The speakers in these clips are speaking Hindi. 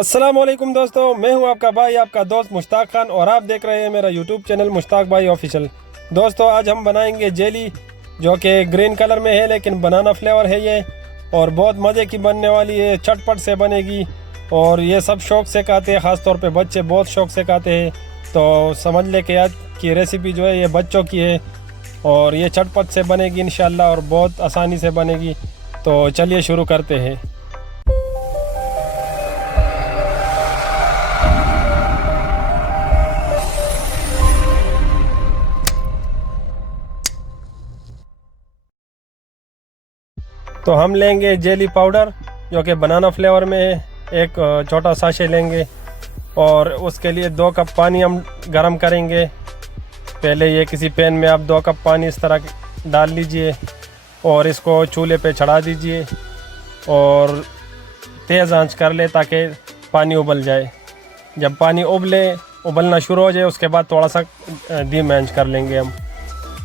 अस्सलामुअलैकुम दोस्तों, मैं हूं आपका भाई, आपका दोस्त मुश्ताक खान और आप देख रहे हैं मेरा यूट्यूब चैनल मुश्ताक भाई ऑफिशियल। दोस्तों आज हम बनाएंगे जेली, जो कि ग्रीन कलर में है लेकिन बनाना फ्लेवर है ये, और बहुत मज़े की बनने वाली है, चटपट से बनेगी और ये सब शौक़ से खाते हैं, ख़ास तौर पे बच्चे बहुत शौक़ से खाते हैं। तो समझ ले कि आज की रेसिपी जो है ये बच्चों की है और ये चटपट से बनेगी इंशाल्लाह और बहुत आसानी से बनेगी। तो चलिए शुरू करते हैं। तो हम लेंगे जेली पाउडर जो कि बनाना फ्लेवर में है, एक छोटा साशे लेंगे और उसके लिए 2 कप पानी हम गरम करेंगे। पहले ये किसी पैन में आप 2 कप पानी इस तरह डाल लीजिए और इसको चूल्हे पे चढ़ा दीजिए और तेज़ आंच कर ले ताकि पानी उबल जाए। जब पानी उबलना शुरू हो जाए उसके बाद थोड़ा सा धीमी आंच कर लेंगे हम।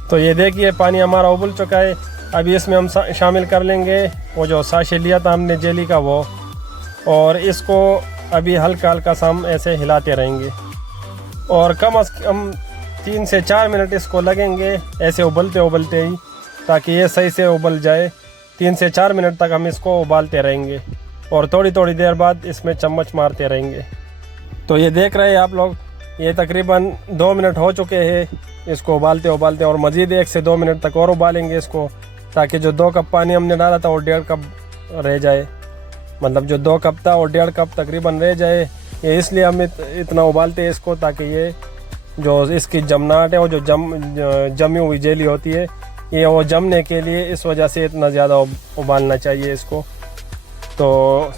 तो ये देखिए पानी हमारा उबल चुका है। अभी इसमें हम शामिल कर लेंगे वो जो साशे लिया था हमने जेली का वो, और इसको अभी हल्का हल्का सा हम ऐसे हिलाते रहेंगे और कम से कम 3 से 4 मिनट इसको लगेंगे ऐसे उबलते उबलते ही, ताकि ये सही से उबल जाए। 3 से 4 मिनट तक हम इसको उबालते रहेंगे और थोड़ी थोड़ी देर बाद इसमें चम्मच मारते रहेंगे। तो ये देख रहे हैं आप लोग, ये तकरीबन 2 मिनट हो चुके हैं इसको उबालते उबालते, और मज़ीद 1 से 2 मिनट तक और उबालेंगे इसको, ताकि जो 2 कप पानी हमने डाला था वो 1.5 कप रह जाए। मतलब जो 2 कप था वो 1.5 कप तकरीबन रह जाए। ये इसलिए हम इतना उबालते हैं इसको, ताकि ये जो इसकी जमनाहट है वो जो जमी हुई जेली होती है ये वो जमने के लिए, इस वजह से इतना ज़्यादा उबालना चाहिए इसको। तो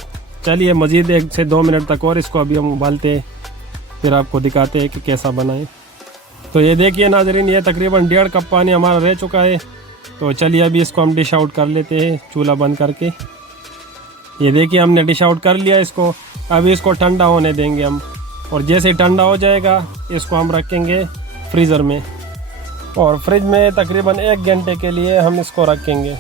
चलिए मज़ीद 1 से 2 मिनट तक और इसको अभी हम उबालते हैं, फिर आपको दिखाते हैं कि कैसा बनाए। तो ये देखिए नाजरीन, ये तकरीबन 1.5 कप पानी हमारा रह चुका है। तो चलिए अभी इसको हम डिश आउट कर लेते हैं चूल्हा बंद करके। ये देखिए हमने डिश आउट कर लिया इसको। अभी इसको ठंडा होने देंगे हम, और जैसे ठंडा हो जाएगा इसको हम रखेंगे फ्रीज़र में, और फ्रिज में तकरीबन 1 घंटे के लिए हम इसको रखेंगे।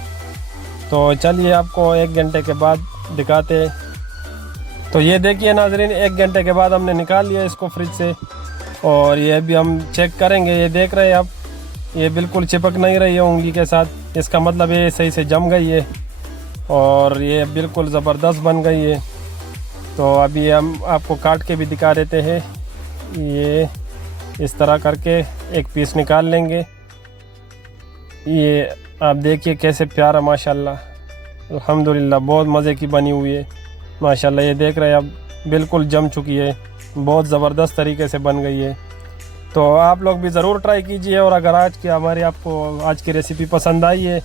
तो चलिए आपको 1 घंटे के बाद दिखाते हैं। तो ये देखिए नाजरीन, 1 घंटे के बाद हमने निकाल लिया इसको फ्रिज से, और ये भी हम चेक करेंगे। ये देख रहे हैं आप, ये बिल्कुल चिपक नहीं रही है उंगली के साथ, इसका मतलब ये सही से जम गई है और ये बिल्कुल ज़बरदस्त बन गई है। तो अभी हम आपको काट के भी दिखा देते हैं। ये इस तरह करके एक पीस निकाल लेंगे। ये आप देखिए कैसे प्यारा, माशाल्लाह अल्हम्दुलिल्लाह बहुत मज़े की बनी हुई है माशाल्लाह। ये देख रहे हैं आप, बिल्कुल जम चुकी है, बहुत ज़बरदस्त तरीके से बन गई है। तो आप लोग भी ज़रूर ट्राई कीजिए, और अगर आपको आज की रेसिपी पसंद आई है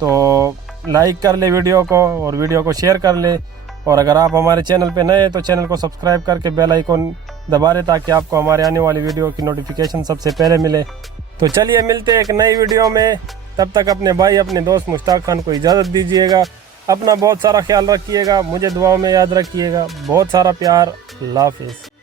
तो लाइक कर ले वीडियो को और वीडियो को शेयर कर ले, और अगर आप हमारे चैनल पे नए हैं तो चैनल को सब्सक्राइब करके बेल आइकन दबा लें ताकि आपको हमारे आने वाली वीडियो की नोटिफिकेशन सबसे पहले मिले। तो चलिए मिलते हैं एक नई वीडियो में, तब तक अपने भाई अपने दोस्त मुश्ताक खान को इजाज़त दीजिएगा। अपना बहुत सारा ख्याल रखिएगा, मुझे दुआओं में याद रखिएगा। बहुत सारा प्यार। अल्लाह हाफिज़।